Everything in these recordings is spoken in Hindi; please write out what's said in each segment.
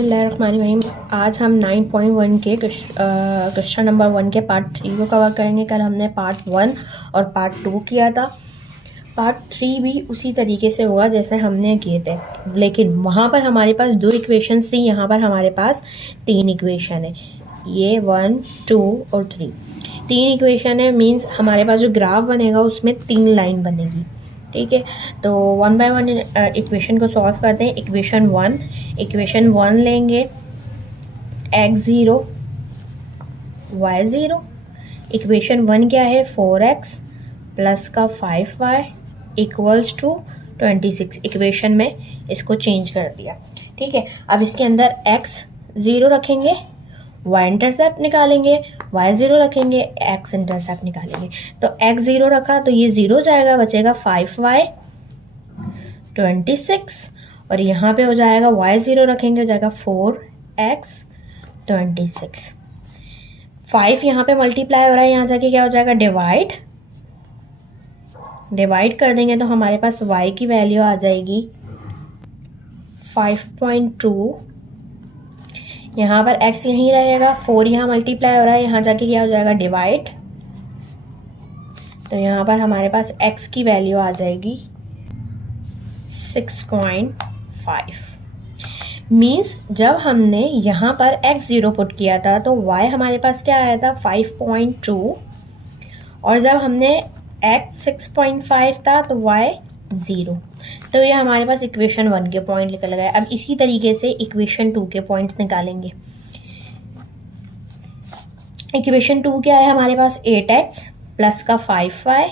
बिस्मिल्लाहिर्रहमानिर्रहीम। आज हम 9.1 के क्वेश्चन नंबर 1 के पार्ट 3 को कवर करेंगे। कल हमने पार्ट 1 और पार्ट 2 किया था। पार्ट 3 भी उसी तरीके से होगा जैसे हमने किए थे, लेकिन वहाँ पर हमारे पास 2 इक्वेशन थी, यहाँ पर हमारे पास 3 इक्वेशन है। ये 1, 2 और 3 3 इक्वेशन है, मीन्स हमारे पास जो ग्राफ बनेगा उसमें 3 लाइन बनेगी। ठीक है, तो 1 बाय 1 इक्वेशन को सॉल्व करते हैं। इक्वेशन 1 लेंगे, x0 y0। इक्वेशन 1 क्या है, 4x प्लस का 5y इक्वल्स टू 26। इक्वेशन में इसको चेंज कर दिया। ठीक है, अब इसके अंदर x0 रखेंगे, y इंटरसेप्ट निकालेंगे, y0 रखेंगे, x इंटरसेप्ट निकालेंगे। तो x0 रखा तो ये 0 जाएगा, बचेगा 5y 26, और यहाँ पे हो जाएगा y0 रखेंगे, हो जाएगा 4x 26। 5 यहाँ पे मल्टीप्लाई हो रहा है, यहाँ जाके क्या हो जाएगा, डिवाइड कर देंगे तो हमारे पास y की वैल्यू आ जाएगी 5.2। यहाँ पर x यहीं रहेगा, 4 यहाँ मल्टीप्लाई हो रहा है, यहाँ जाके क्या हो जाएगा, डिवाइड। तो यहाँ पर हमारे पास x की वैल्यू आ जाएगी 6.5। मीन्स जब हमने यहाँ पर x0 पुट किया था तो y हमारे पास क्या आया था, 5.2, और जब हमने x 6.5 था तो y 0। तो ये हमारे पास इक्वेशन 1 के पॉइंट निकल गए। अब इसी तरीके से इक्वेशन 2 के पॉइंट्स निकालेंगे। इक्वेशन 2 क्या है हमारे पास, 8x प्लस का 5y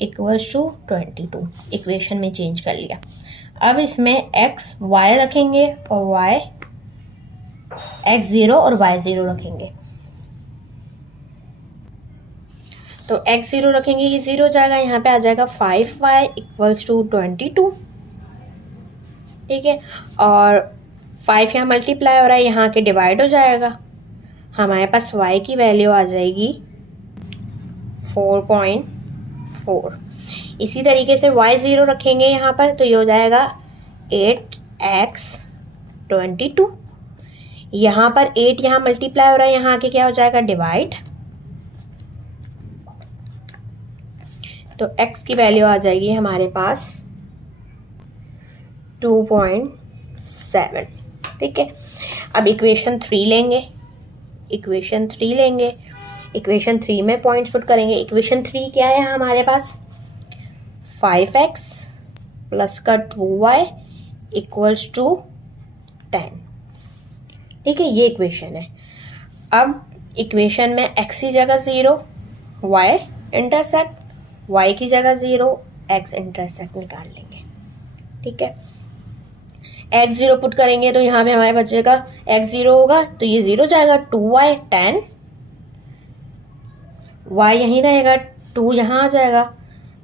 इक्वल्स टू 22। इक्वेशन में चेंज कर लिया। अब इसमें x y रखेंगे और y x0 और y0 रखेंगे। तो x0 रखेंगे, ये 0 जाएगा, यहाँ पे आ जाएगा 5y इक्वल्स टू 22। ठीक है, और 5 यहाँ मल्टीप्लाई हो रहा है, यहाँ के डिवाइड हो जाएगा। हमारे पास y की वैल्यू आ जाएगी 4.4। इसी तरीके से y0 रखेंगे यहाँ पर, तो ये हो जाएगा 8x 22। यहाँ पर 8 यहाँ मल्टीप्लाई हो रहा है, यहाँ के क्या हो जाएगा, डिवाइड। तो x की वैल्यू आ जाएगी हमारे पास 2.7। ठीक है, अब इक्वेशन 3 लेंगे। इक्वेशन 3 में पॉइंट्स पुट करेंगे। इक्वेशन 3 क्या है हमारे पास, 5x प्लस का 2y इक्वल्स टू 10। ठीक है, ये इक्वेशन है। अब इक्वेशन में x की जगह 0, y इंटरसेक्ट, y की जगह 0, x इंटरसेक्ट निकाल लेंगे। ठीक है, x0 पुट करेंगे तो यहाँ पे हमारे बचेगा, x0 होगा तो ये 0 जाएगा, 2y 10, y यहीं रहेगा, 2 यहाँ आ जाएगा,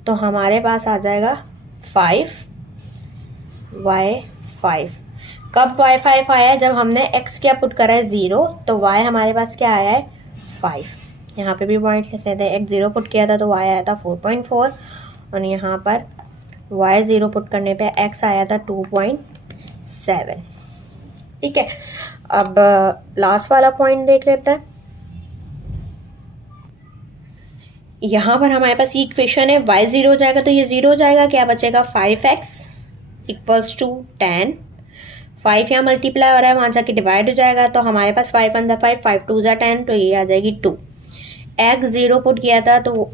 तो हमारे पास आ जाएगा 5y5। कब y5 आया है, जब हमने x क्या पुट करा है 0, तो y हमारे पास क्या आया है 5। यहाँ पे भी पॉइंट लिख लेते हैं। x0 पुट किया था तो y आया था 4.4, और यहाँ पर y0 पुट करने पे x आया था 2.7। ठीक है, अब लास्ट वाला पॉइंट देख लेते हैं। यहाँ पर हमारे पास ये इक्वेशन है, y0 हो जाएगा तो ये 0 हो जाएगा, क्या बचेगा, 5x इक्वल्स टू 10। 5 यहाँ मल्टीप्लाई हो रहा है, वहाँ जाके डिवाइड हो जाएगा, तो हमारे पास 5 अंदर 5, 5 2 10, तो ये आ जाएगी 2। x0 पुट किया था तो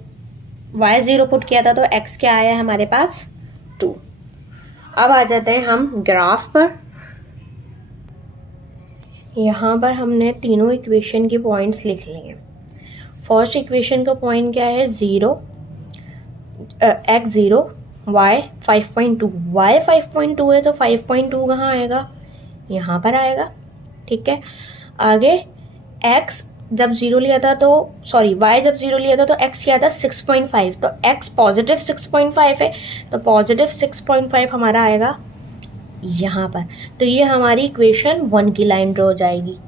y0 पुट किया था तो x क्या आया हमारे पास 2। अब आ जाते हैं हम ग्राफ पर। यहाँ पर हमने तीनों इक्वेशन के पॉइंट्स लिख लिए। फर्स्ट इक्वेशन का पॉइंट क्या है, 0 x0 y 5.2। y 5.2 है तो 5.2 कहाँ आएगा, यहाँ पर आएगा। ठीक है, आगे x जब 0 लिया था तो y जब 0 लिया था तो x क्या था 6.5, तो x पॉजिटिव 6.5 है, तो पॉजिटिव 6.5 हमारा आएगा यहाँ पर। तो ये हमारी इक्वेशन 1 की लाइन ड्रॉ हो जाएगी।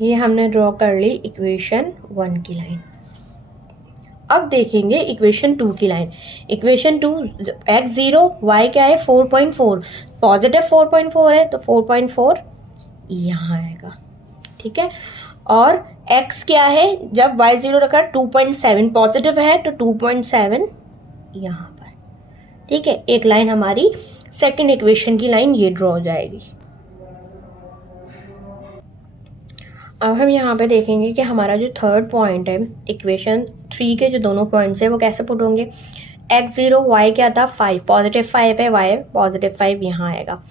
ये हमने ड्रॉ कर ली इक्वेशन 1 की लाइन। अब देखेंगे इक्वेशन 2 की लाइन। इक्वेशन 2 x0 y क्या है 4.4, पॉजिटिव 4.4 है तो 4.4 यहाँ आएगा, ठीक है। और x क्या है, जब y 0 रखा 2.7 पॉजिटिव है तो 2.7 यहाँ पर, ठीक है। एक लाइन हमारी सेकंड इक्वेशन की लाइन ये ड्रॉ हो जाएगी। अब हम यहाँ पे देखेंगे कि हमारा जो थर्ड पॉइंट है इक्वेशन 3 के जो दोनों पॉइंट्स है वो कैसे पुट होंगे। x 0 y क्या था 5, पॉजिटिव 5 है, y पॉजिटिव 5 यहाँ आएगा।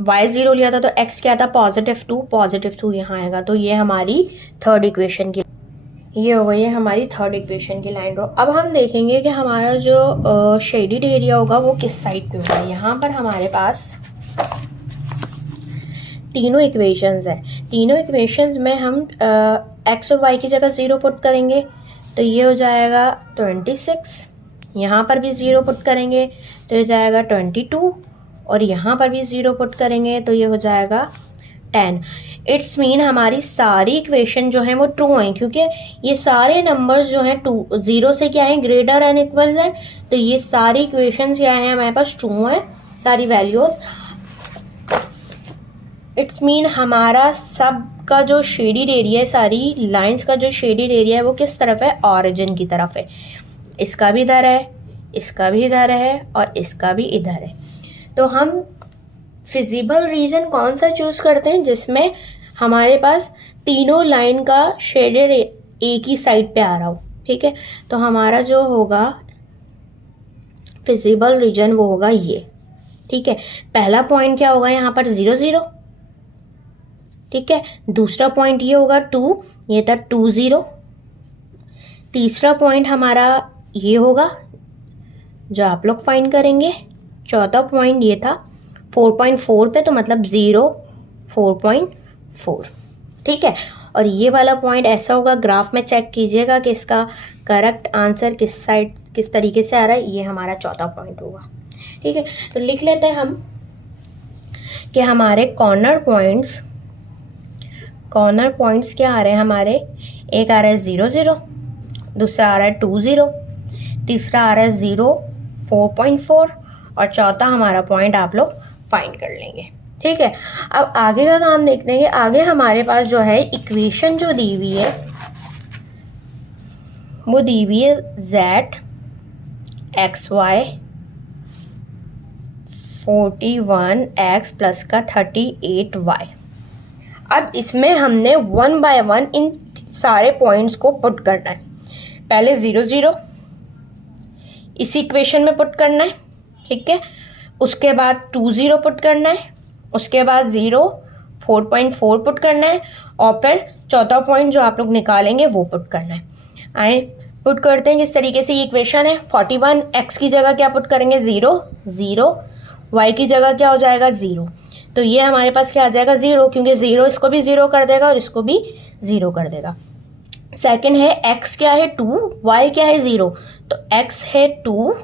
y 0 लिया था तो x क्या था पॉजिटिव 2 यहाँ आएगा। तो ये हमारी थर्ड इक्वेशन की, ये हो गई है हमारी थर्ड इक्वेशन की लाइन ड्रॉ। अब हम देखेंगे कि हमारा जो शेडिड एरिया होगा वो किस साइड पे होगा। यहाँ पर हमारे पास तीनों इक्वेशंस हैं। तीनों इक्वेशंस में हम x और y की जगह 0 पुट करेंगे तो ये हो जाएगा 26। यहाँ पर भी 0 पुट करेंगे तो ये जाएगा 22 और यहाँ पर भी 0 पुट करेंगे तो ये हो जाएगा 10। इट्स मीन हमारी सारी इक्वेशन जो हैं वो ट्रू हैं, क्योंकि ये सारे नंबर्स जो हैं 0 से क्या है ग्रेटर एंड इक्वल है। तो ये सारी इक्वेशंस क्या हैं हमारे पास ट्रू हैं, सारी वैल्यूज। इट्स मीन हमारा सब का जो शेडिड एरिया है, सारी लाइंस का जो शेडिड एरिया है वो किस तरफ है, ऑरिजिन की तरफ है। इसका भी इधर है, इसका भी इधर है और इसका भी इधर है। तो हम फिजिबल रीजन कौन सा चूज करते हैं जिसमें हमारे पास तीनों लाइन का शेडेड एक ही साइड पे आ रहा हो, ठीक है। तो हमारा जो होगा फिजिबल रीजन वो होगा ये, ठीक है। पहला पॉइंट क्या होगा यहाँ पर 0 0, ठीक है। दूसरा पॉइंट ये होगा 2, ये था 2 0। तीसरा पॉइंट हमारा ये होगा जो आप लोग फाइंड करेंगे। चौथा पॉइंट ये था 4.4 पे, तो मतलब 0 4.4, ठीक है। और ये वाला पॉइंट ऐसा होगा, ग्राफ में चेक कीजिएगा कि इसका करेक्ट आंसर किस साइड किस तरीके से आ रहा है। ये हमारा चौथा पॉइंट होगा, ठीक है। तो लिख लेते हैं हम कि हमारे कॉर्नर पॉइंट्स क्या आ रहे हैं हमारे। एक आ रहा है 0 0, दूसरा आ रहा है 2 0, तीसरा आ रहा है 0 4.4 और चौथा हमारा पॉइंट आप लोग फाइंड कर लेंगे, ठीक है। अब आगे का काम देखते हैं कि आगे हमारे पास जो है इक्वेशन जो दी हुई है वो दी हुई है z xy 41x प्लस का 38y। अब इसमें हमने 1 बाय 1 इन सारे पॉइंट्स को पुट करना है। पहले 0 0 इसी इक्वेशन में पुट करना है, ठीक है। उसके बाद 2 0 पुट करना है, उसके बाद 0 4.4 पुट करना है और फिर चौथा पॉइंट जो आप लोग निकालेंगे वो पुट करना है। आए पुट करते हैं किस तरीके से। ये इक्वेशन है 41, x की जगह क्या पुट करेंगे 0 0, y की जगह क्या हो जाएगा 0। तो ये हमारे पास क्या आ जाएगा 0, क्योंकि 0 इसको भी 0 कर देगा और इसको भी 0 कर देगा। सेकंड है x क्या है 2, y क्या है 0। तो x है 2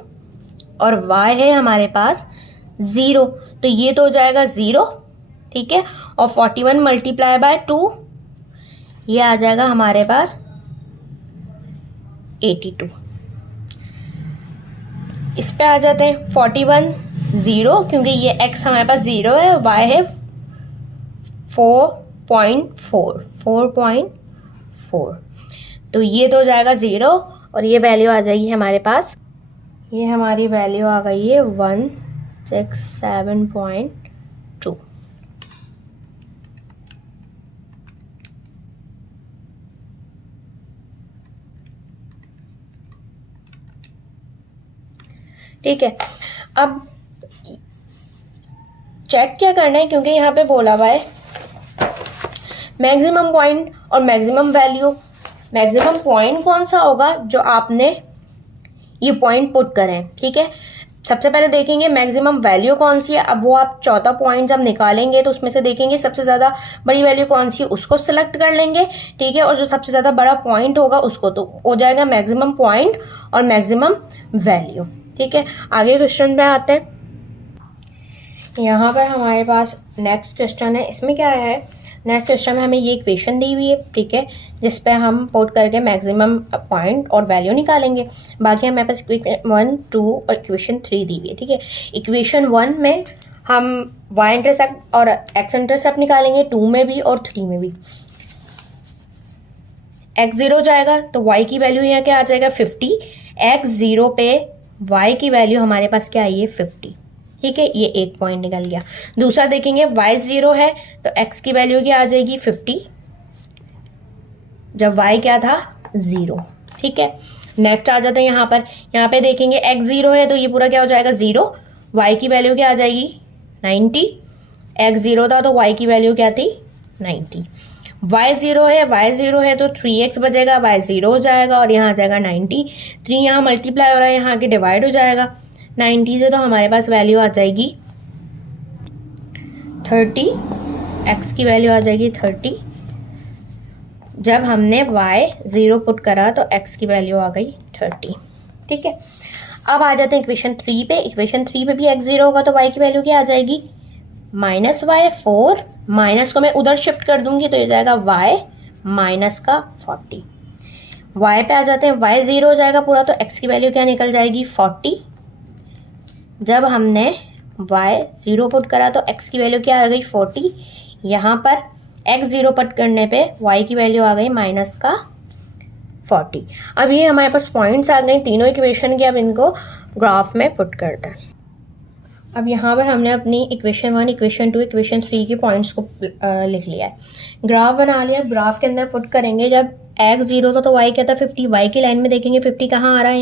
और y है हमारे पास 0, तो ये तो हो जाएगा 0, ठीक है। और 41 मल्टीप्लाई बाय 2 ये आ जाएगा हमारे पास 82। इस पे आ जाते हैं 41 0, क्योंकि ये x हमारे पास 0 है, y है 4.4, तो ये तो हो जाएगा 0 और ये वैल्यू आ जाएगी हमारे पास, ये हमारी वैल्यू आ गई है 167.2। ठीक है। अब चेक क्या करना है, क्योंकि यहाँ पे बोला हुआ है मैक्सिमम पॉइंट और मैक्सिमम वैल्यू। मैक्सिमम पॉइंट कौन सा होगा जो आपने ये पॉइंट पुट करें, ठीक है। सबसे पहले देखेंगे मैक्सिमम वैल्यू कौन सी है। अब वो आप चौथा पॉइंट जब निकालेंगे तो उसमें से देखेंगे सबसे ज़्यादा बड़ी वैल्यू कौन सी है, उसको सिलेक्ट कर लेंगे, ठीक है। और जो सबसे ज़्यादा बड़ा पॉइंट होगा उसको, तो हो जाएगा मैक्सिमम पॉइंट और मैक्सिमम वैल्यू, ठीक है। आगे क्वेश्चन पे आते हैं। यहाँ पर हमारे पास नेक्स्ट क्वेश्चन है। इसमें क्या है, नेक्स्ट क्वेश्चन में हमें ये इक्वेशन दी हुई है, ठीक है, जिस पे हम पुट करके मैक्सिमम पॉइंट और वैल्यू निकालेंगे। बाकी हमारे पास इक्वेशन 1 2 और इक्वेशन 3 दी हुई है, ठीक है। इक्वेशन 1 में हम वाई इंटरसेप्ट और एक्स इंटरसेप्ट निकालेंगे 2 में भी और 3 में भी। एक्स 0 जाएगा तो वाई की वैल्यू यहाँ क्या आ जाएगा 50। एक्स 0 पे वाई की वैल्यू हमारे पास क्या आई है 50। ठीक है, ये एक पॉइंट निकल गया। दूसरा देखेंगे वाई 0 है तो एक्स की वैल्यू क्या आ जाएगी 50 जब वाई क्या था 0। ठीक है, नेक्स्ट आ जाता है यहाँ पे देखेंगे एक्स 0 है तो ये पूरा क्या हो जाएगा 0। वाई की वैल्यू क्या आ जाएगी 90। एक्स 0 था तो वाई की वैल्यू क्या थी 90। वाई 0 है तो 3x बचेगा, वाई 0 हो जाएगा और यहाँ आ जाएगा 90। 3 यहाँ मल्टीप्लाई हो रहा है, यहाँ आके डिवाइड हो जाएगा 90 से, तो हमारे पास वैल्यू आ जाएगी 30। x की वैल्यू आ जाएगी 30। जब हमने y 0 पुट करा तो x की वैल्यू आ गई 30। ठीक है, अब आ जाते हैं इक्वेशन 3 पे। इक्वेशन 3 पे भी x 0 होगा तो y की वैल्यू क्या आ जाएगी -y 4। माइनस को मैं उधर शिफ्ट कर दूंगी तो ये जाएगा y माइनस का 40। y पे आ जाते हैं, y 0 हो जाएगा पूरा तो x की वैल्यू क्या निकल जाएगी 40। जब हमने y 0 पुट करा तो x की वैल्यू क्या आ गई 40। यहाँ पर x 0 पुट करने पे y की वैल्यू आ गई माइनस का 40। अब ये हमारे पास पॉइंट्स आ गए तीनों इक्वेशन के, अब इनको ग्राफ में पुट करते हैं। अब यहाँ पर हमने अपनी इक्वेशन 1, इक्वेशन 2, इक्वेशन 3 के पॉइंट्स को लिख लिया है, ग्राफ बना लिया। ग्राफ के अंदर पुट करेंगे, जब x 0 था तो y क्या था 50। y की लाइन में देखेंगे 50 कहाँ आ रहा है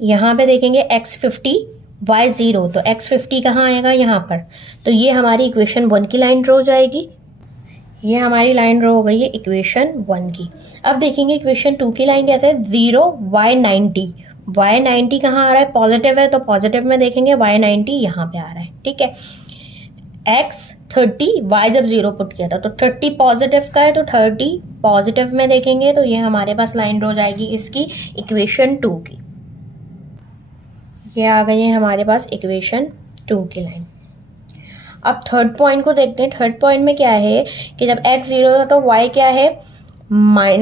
यहाँ पे देखेंगे x 50 y 0 तो x 50 कहाँ आएगा यहाँ पर। तो ये हमारी इक्वेशन 1 की लाइन ड्रॉ हो जाएगी। ये हमारी लाइन ड्रॉ हो गई है इक्वेशन 1 की। अब देखेंगे इक्वेशन 2 की लाइन कैसे है, 0 y 90। y 90 कहाँ आ रहा है पॉजिटिव है तो पॉजिटिव में देखेंगे y 90 यहाँ पे आ रहा है। ठीक है, x 30 y जब 0 पुट किया था तो 30 पॉजिटिव का है तो 30 पॉजिटिव में देखेंगे तो ये हमारे पास लाइन ड्रॉ हो जाएगी इसकी इक्वेशन 2 की। ये आ गई है हमारे पास इक्वेशन 2 की लाइन। अब थर्ड पॉइंट को देखते हैं। थर्ड पॉइंट में क्या है कि जब x 0 था तो y क्या है y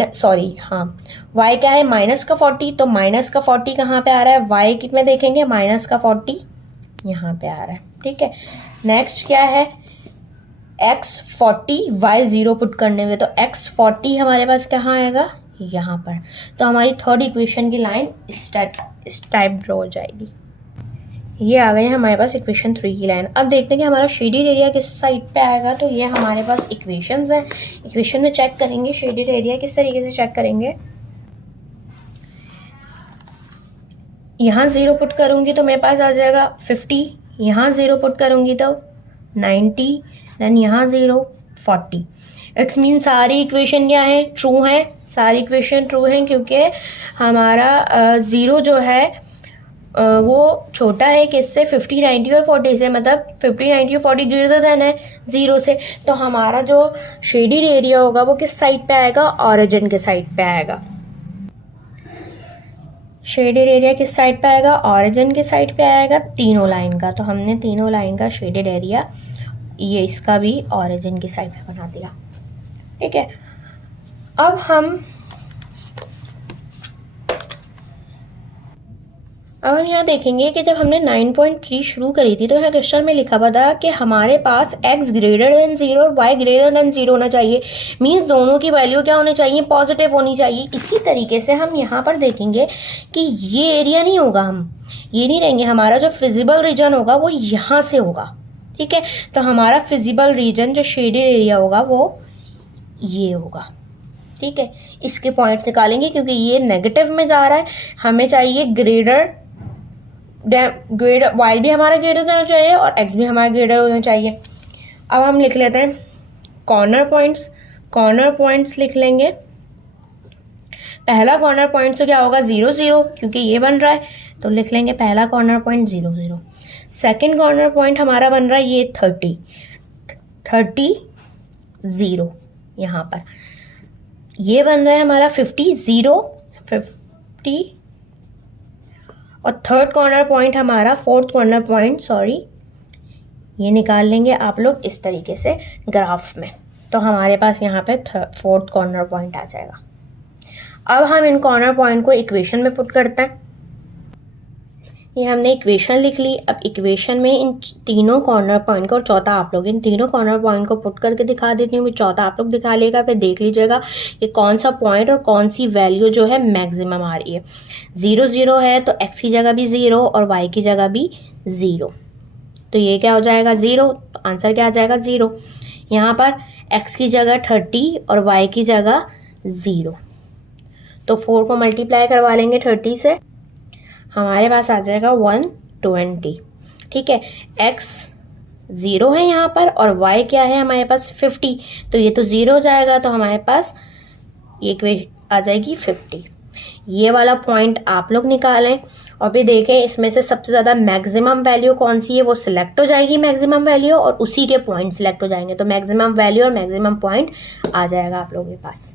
क्या है माइनस का 40। तो माइनस का 40 कहाँ पे आ रहा है y में देखेंगे माइनस का 40 यहाँ पे आ रहा है। ठीक है, नेक्स्ट क्या है x 40 y 0 पुट करने में तो x 40 हमारे पास कहाँ आएगा यहाँ पर। तो हमारी थर्ड इक्वेशन की लाइन इस टाइप ड्रॉ हो जाएगी। ये आ गए हमारे पास इक्वेशन 3 की लाइन। अब देखते हैं कि हमारा शेडेड एरिया किस साइड पे आएगा। तो ये हमारे पास इक्वेशंस हैं, इक्वेशन में चेक करेंगे शेडेड एरिया किस तरीके से चेक करेंगे। यहाँ 0 पुट करूँगी तो मेरे पास आ जाएगा 50। यहाँ 0 पुट करूँगी तो 90, देन यहाँ 0 40। इट्स मीन सारी इक्वेशन क्या है ट्रू है, सारी इक्वेशन ट्रू हैं क्योंकि हमारा 0 जो है वो छोटा है किससे 50, 90 और 40 से, मतलब 50, 90 और 40 ग्रेटर देन है 0 से। तो हमारा जो शेडेड एरिया होगा वो किस साइड पे आएगा ऑरिजिन के साइड पे आएगा। शेडेड एरिया किस साइड पे आएगा ऑरिजिन के साइड पे आएगा तीनों लाइन का। तो हमने तीनों लाइन का शेडेड एरिया ये इसका भी ऑरिजिन की साइड पे बना दिया। ठीक है, अब हम यहाँ देखेंगे कि जब हमने 9.3 शुरू करी थी तो यहाँ क्वेश्चन में लिखा हुआ था कि हमारे पास x ग्रेटर देन 0 और y ग्रेटर देन 0 होना चाहिए। मीन्स दोनों की वैल्यू क्या होनी चाहिए पॉजिटिव होनी चाहिए। इसी तरीके से हम यहाँ पर देखेंगे कि ये एरिया नहीं होगा, हम ये नहीं रहेंगे, हमारा जो फिजिबल रीजन होगा वो यहाँ से होगा। ठीक है, तो हमारा फिजिबल रीजन जो शेडेड एरिया होगा वो ये होगा। ठीक है, इसके पॉइंट्स निकालेंगे क्योंकि ये नेगेटिव में जा रहा है, हमें चाहिए ग्रेटर y भी हमारा ग्रेटर होना चाहिए और x भी हमारा ग्रेटर होना चाहिए। अब हम लिख लेते हैं कॉर्नर पॉइंट्स लिख लेंगे। पहला कॉर्नर पॉइंट तो क्या होगा 0 0 क्योंकि ये बन रहा है तो लिख लेंगे पहला corner point 0 0। Second corner point हमारा बन रहा है ये 30 0 यहाँ पर। ये बन रहा है हमारा 50 0 50 और थर्ड कॉर्नर पॉइंट हमारा फोर्थ कॉर्नर पॉइंट ये निकाल लेंगे आप लोग इस तरीके से ग्राफ में। तो हमारे पास यहाँ पे फोर्थ कॉर्नर पॉइंट आ जाएगा। अब हम इन कॉर्नर पॉइंट को इक्वेशन में पुट करते हैं। ये हमने इक्वेशन लिख ली। अब इक्वेशन में इन तीनों कॉर्नर पॉइंट को, और चौथा आप लोग, इन तीनों कॉर्नर पॉइंट को पुट करके दिखा देती हूँ। चौथा आप लोग दिखा लेगा, फिर देख लीजिएगा कि कौन सा पॉइंट और कौन सी वैल्यू जो है मैक्सिमम आ रही है। 0 0 है तो x की जगह भी 0 और y की जगह भी 0, तो ये क्या हो जाएगा 0, तो आंसर क्या आ जाएगा 0। यहाँ पर x की जगह 30 और y की जगह 0, तो 4 को मल्टीप्लाई करवा लेंगे 30 से, हमारे पास आ जाएगा 120। ठीक है, x 0 है यहाँ पर और y क्या है हमारे पास 50, तो ये तो 0 हो जाएगा, तो हमारे पास ये आ जाएगी 50। ये वाला पॉइंट आप लोग निकालें और फिर देखें इसमें से सबसे ज़्यादा मैक्सिमम वैल्यू कौन सी है, वो सिलेक्ट हो जाएगी मैक्सिमम वैल्यू, और उसी के पॉइंट सिलेक्ट हो जाएंगे, तो मैक्सिमम वैल्यू और मैक्सिमम पॉइंट आ जाएगा आप लोगों के पास।